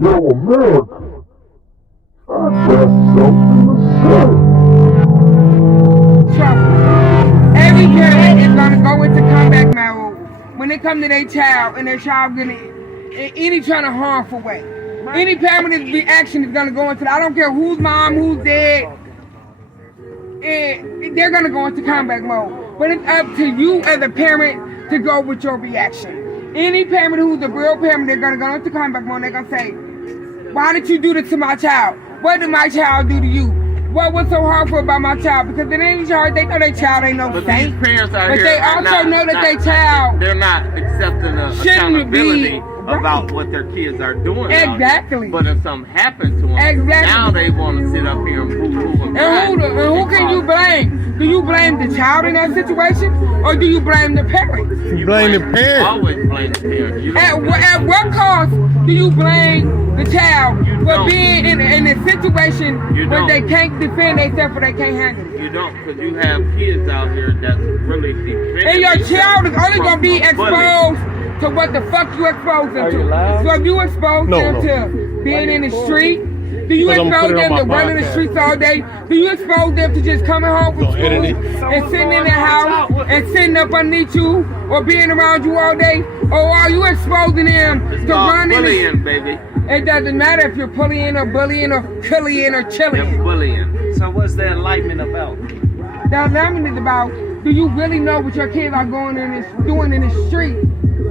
Yo, America, I got something to say. So, every parent is gonna go into comeback mode when they come to their child and their child getting in any kind of harmful way. Any parent's reaction is gonna go into that. I don't care whose mom, who's dead, and they're gonna go into comeback mode. But it's up to you as a parent to go with your reaction. Any parent who's a real parent, they're gonna go into comeback mode. They're gonna say, "Why did you do this to my child? What did my child do to you? What was so harmful about my child?" Because it ain't hard. They know their child ain't no saint. These parents are But here they also know that their child they're not accepting the accountability about what their kids are doing. Exactly. But if something happened to them, Exactly. now they want to sit up here and boo-hoo And who can you blame? Do you blame the child in that situation, or do you blame the parent? You blame the parent. Always blame the parent. You At don't what cost do you blame the child You for don't. being in a situation You where don't. they can't defend themselves or they can't handle it? You don't, because you have kids out here that's really defending. And your child is only gonna be from bullying. exposed to what the fuck you expose them to. So if you expose them to being in the street, do you expose them to running the streets all day? Do you expose them to just coming home from school and sitting in the house and sitting up underneath you or being around you all day? Or are you exposing them to running? Bullying, baby. It doesn't matter if you're bullying or killing or They're chilling. bullying. So what's the enlightenment about? The enlightenment is about, do you really know what your kids are doing in the street?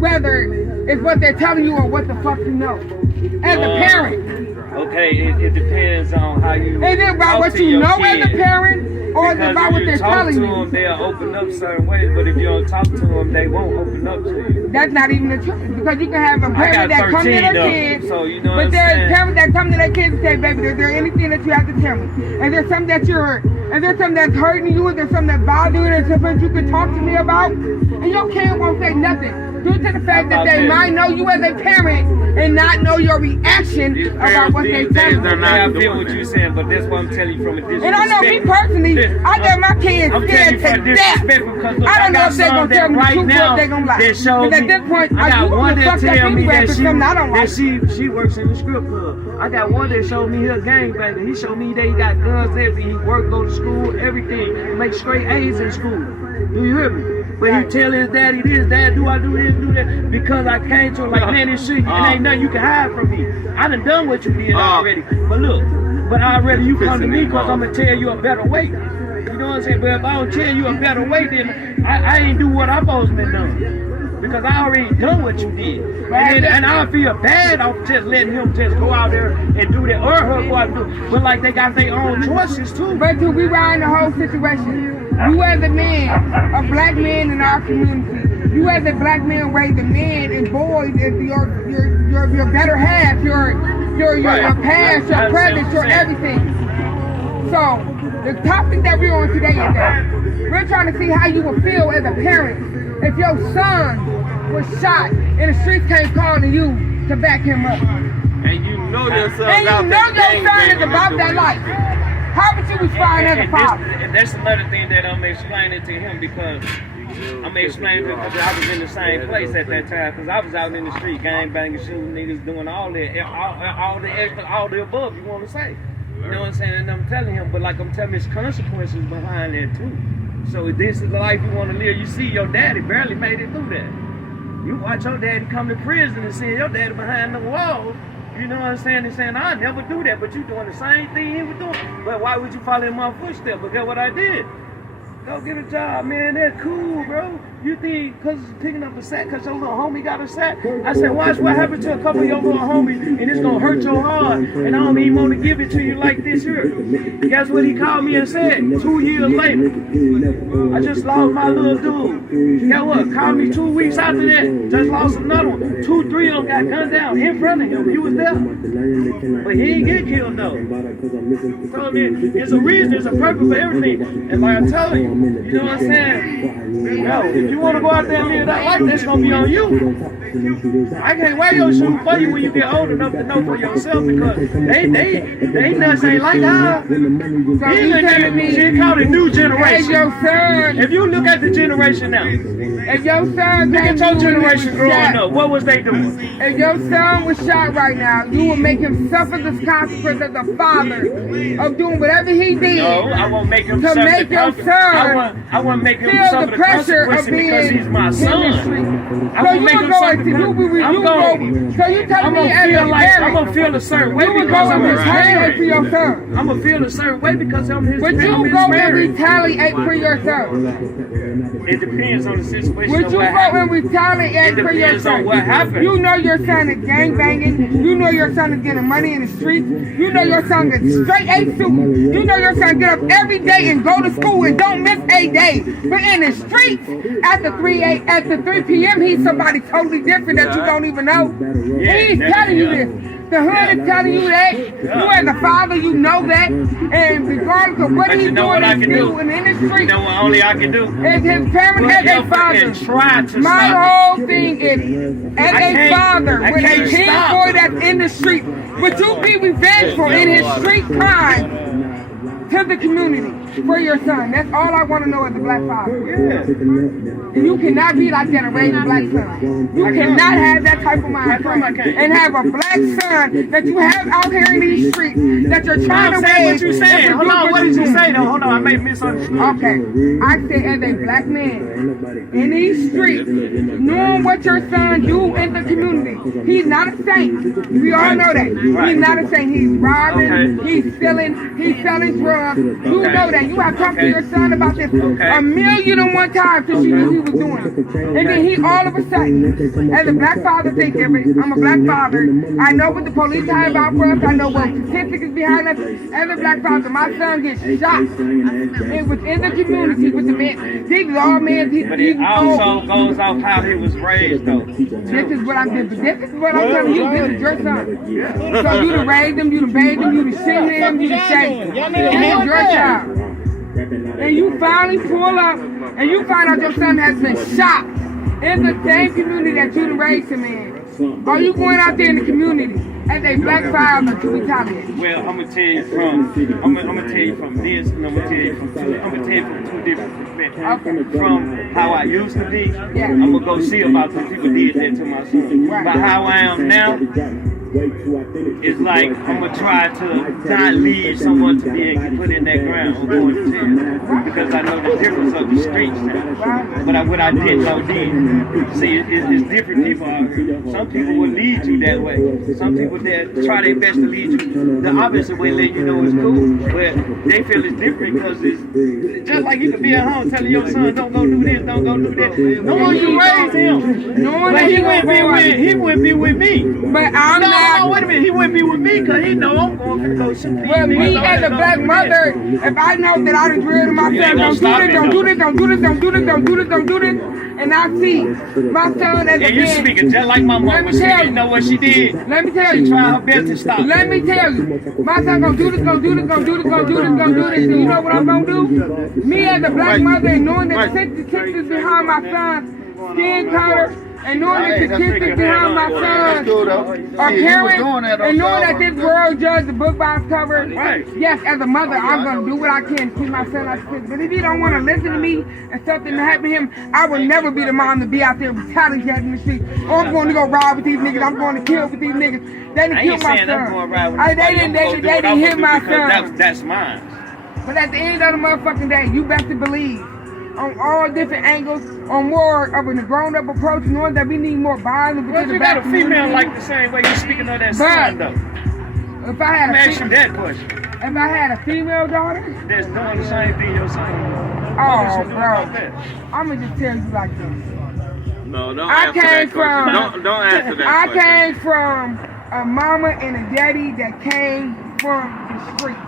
Whether it's what they're telling you or what the fuck you know. As a parent. Okay, it depends on how you. Is it about what you know as a parent, or is it about what they're telling If you you? talk to them, they'll open up certain ways, but if you don't talk to them, they won't open up to you. That's not even the truth, because you can have a parent that come to 13 their though, kids, so you know what but I'm there's saying? parents that come to their kids and say, "Baby, is there anything that you have to tell me? Is there something that is there something that's hurting you? Is there something that's bothering you? Is there something you can talk to me about?" And your kid won't say nothing, due to the fact that they might know you as a parent and not know your reaction about what they tell you. I feel what you're saying, but that's what I'm telling you from a disrespect. And I know me personally, I get my kids I'm scared telling to you death. from disrespect because look, I don't know if they're got gonna tell me the right truth or now if they're gonna lie. that showed Because me. at this point, I got one that fucked up tell me anyway that for something I don't like. she works in the strip club. I got one that showed me her gangbanger. He showed me that he got guns, everything. He work, go to school, everything. Make straight A's in school. Do you hear me? But he tell his daddy this, dad, do I do this, do that? Because I came to him like, man, this shit, it ain't nothing you can hide from me. I done what you did already. But look, but already you come to me because I'm going to tell you a better way. You know what I'm saying? But if I don't tell you a better way, then I ain't do what I'm supposed to be done. Because I already done what you did. And I feel bad off just letting him just go out there and do that, or her go out and do it. But like they got their own choices too. But to rewind the whole situation, you as a man, a black man in our community, you as a black man raising men and boys as your better half, your past, your present, your everything. So the topic that we're on today is that we're trying to see how you would feel as a parent if your son was shot and the streets came calling you to back him up. And you know your son And you know your son is about that life. How would you respond as a father? And that's another thing that I'm explaining to him because I'm explaining to him because I was in the same place at that time because I was out in the street gang banging, shooting niggas, doing all the extra, all the above you want to say. You know what I'm saying? And I'm telling him, but like I'm telling him, there's consequences behind that too. So if this is the life you want to live, you see your daddy barely made it through that. You watch your daddy come to prison and see your daddy behind the wall. You know what I'm saying? They're saying, I'll never do that, but you doing the same thing he was doing. But why would you follow in my footsteps? But guess what I did? Go get a job, man. That's cool, bro. You think because picking up a sack because your little homie got a sack? I said, watch what happened to a couple of your little homies, and it's going to hurt your heart. And I don't even want to give it to you like this here. Guess what he called me and said 2 years later? I just lost my little dude. Guess what? Called me 2 weeks after that. Just lost another one. 2, 3 of them got gunned down in front of him. He was there. But he didn't get killed, though. So, I mean, there's a reason, there's a purpose for everything. And like I tell you, You know what I'm saying? Yo, if you want to go out there and live that life, that's going to be on you. I can't wear your shoes for you when you get old enough to know for yourself because they nuts ain't like ours. She called it new generation. Your son, if you look at the generation now, if your son, look at your generation growing up, what was they doing? If your son was shot right now, you would make him suffer the consequence of the father of doing whatever he did. No, I won't make him to suffer make your son. I won't make him feel suffer the pressure of consequences being because he's my son. So you would go into so you tell me I'm gonna feel a certain way because I'm his parent. for your son. I'm gonna feel a certain way because I'm his parent. Would you go and retaliate for your son? It depends on the situation. Would you go and retaliate for your son? On what happened. You know your son is gang banging. You know your son is getting money in the streets. You know your son gets straight A suit. You know your son get up every day and go to school and don't miss a day. But in the streets, after 3 p.m., he's somebody totally different that you don't even know. He's telling you this. The hood is telling you that. You as a father, you know that. And regardless of what he's doing in school and in the street, you know what only I can do? as his parent, as a father, my whole thing is, as a father, with a teen boy that's in the street, would you be revengeful in his street crime to the community for your son? That's all I want to know as a black father. And you cannot be like that and raise a black son. You cannot have that type of mind frame and have a black son that you have out here in these streets that you're trying to raise. What you saying? Hold on, what did you say though? Hold on, I may misunderstood. Okay, I said as a black man in these streets, knowing what your son do in the community, he's not a saint. We all know that. He's not a saint. He's robbing, he's stealing, he's selling drugs. You know that. You have talked to your son about this 1,000,001 times since you knew he was doing it. And then he all of a sudden, as a black father, think different. I'm a black father. I know what the police have about for us. I know what statistics is behind us. As a black father, my son gets shot. It was in the community with the men. These are all men. But it also goes off how he was raised, though. This is what I'm telling you. This is your son. So you to raise him, you to bathe him, you to sing him, you to shake him. This is your child. And you finally pull up and you find out your son has been shot in the same community that you raised him in. Are you going out there in the community as a black father to retaliate? Well, I'm gonna tell you from this, and I'm gonna tell you from two different perspectives. Okay. From how I used to be, I'm gonna go see about some people did that to my son. But how I am now, it's like I'm gonna try to not leave someone to be able to put in that ground or go into jail because I know the difference of the streets now. But what I didn't know then, see, it's different people out here. Some people will lead you that way. Some people that try their best to lead you the opposite way, let you know it's cool. But they feel it's different because it's just like you could be at home telling your son, don't go do this, don't go do that. No one you raised him. But he wouldn't be with me. But I'm not. No, wait a minute. He wouldn't be with me because he know I'm going to go shoot these Well, me as a black mother, if I know that I done drilled myself, don't do this, and I see my son as a man. You speaking just like my mom was speaking. You know what she did? Let me tell you. She tried her best to stop. Let me tell you. My son gonna do this. And you know what I'm gonna do? Me as a black mother and knowing the statistics behind my son's skin color, and knowing the statistics behind my son's appearance, and knowing that this world judges the book by its cover, yes, as a mother, I'm going to do what I can to keep my son out of prison. But if he don't want to listen to me and something to happen to him, I will never be the mom to be out there retaliating in the street. Or I'm going to go rob with these niggas. I'm going to kill with these niggas. They didn't kill my son. They didn't hit my son. That's mine. But at the end of the motherfucking day, you best to believe, on all different angles, on more of a grown-up approach, knowing that we need more violence. Well, you got a female like the same way you're speaking of that son, though. If I had ask you that question. If I had a female daughter that's doing the same thing your son. Oh, bro. I'm gonna just tell you like this. No, don't answer that question. Don't answer that question. I came from a mama and a daddy that came from the streets.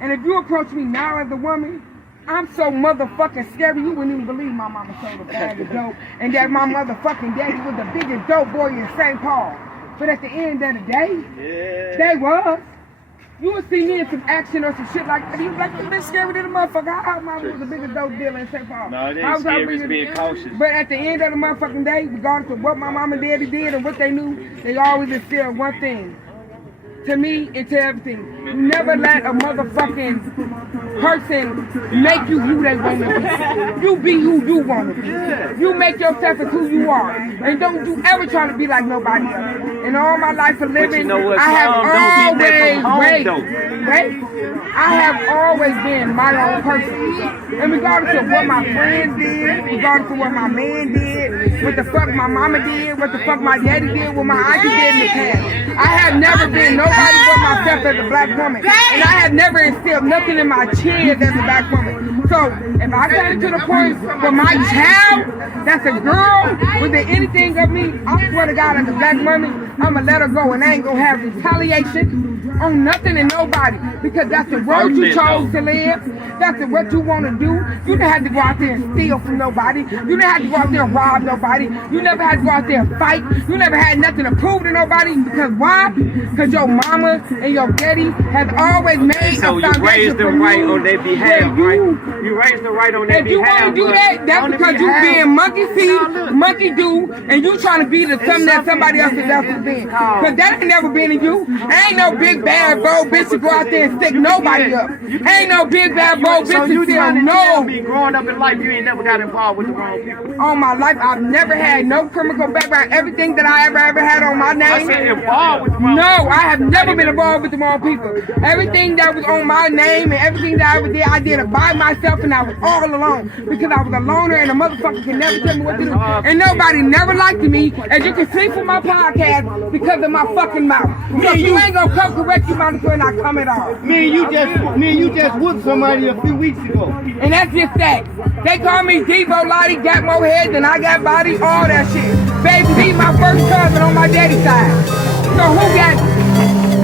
And if you approach me now as a woman, I'm so motherfucking scary, you wouldn't even believe my mama sold a bag of dope and that my motherfucking daddy was the biggest dope boy in St. Paul. But at the end of the day, they was. You would see me in some action or some shit like that. You was like, this scary than a motherfucker. How mama was the biggest dope dealer in St. Paul? No, it ain't scary, it's being cautious. But at the end of the motherfucking day, regardless of what my mama and daddy did and what they knew, they always instilled one thing. To me and to everything. You never let a motherfucking person make you who they want to be. You be who you want to be. You make yourself as who you are. And don't you ever try to be like nobody else. In all my life of living, you know what, I have always I have always been my own person. And regardless of what my friends did, regardless of what my man did, what the fuck my mama did, what the fuck my daddy did, what my auntie did in the past, I have never been nobody but myself as a black woman. And I have never instilled nothing in my kids as a black woman. So if I came to the point where my child, that's a girl, within anything of me, I swear to God, as a black woman, I'ma let her go and I ain't gonna have retaliation on nothing and nobody, because that's the road you chose to live. That's what you want to do. You didn't have to go out there and steal from nobody. You didn't have to go out there and rob nobody. You never had to go out there and fight. You never had nothing to prove to nobody. Because why? Because your mama and your daddy has always made so a foundation you raised them right on their behalf, right? You raised them right on their behalf. If you want to do that, that's because you being monkey see, monkey do, and you trying to be the something that somebody else has been. Because that ain't never been in you. Ain't no big bad bold bitch to go out there and stick nobody up. Ain't no big bad bold bitch to steal no. Growing up in life, you ain't never got involved with the wrong people. All my life, I've never had no criminal background. Everything that I ever had on my name. I said involved with the wrong No, I have never been involved with the wrong people. Everything that was on my name and everything that I ever did, I did it by myself and I was all alone. Because I was a loner and a motherfucker can never tell me what to do. And nobody never liked me, as you can see from my podcast, because of my fucking mouth. So you ain't gonna come correct you, motherfucker, and I come at all. Me and you just whooped somebody a few weeks ago. And that's just that. They call me Debo Lottie, got more head than I got body, all that shit. Baby, be my first cousin on my daddy's side. So who got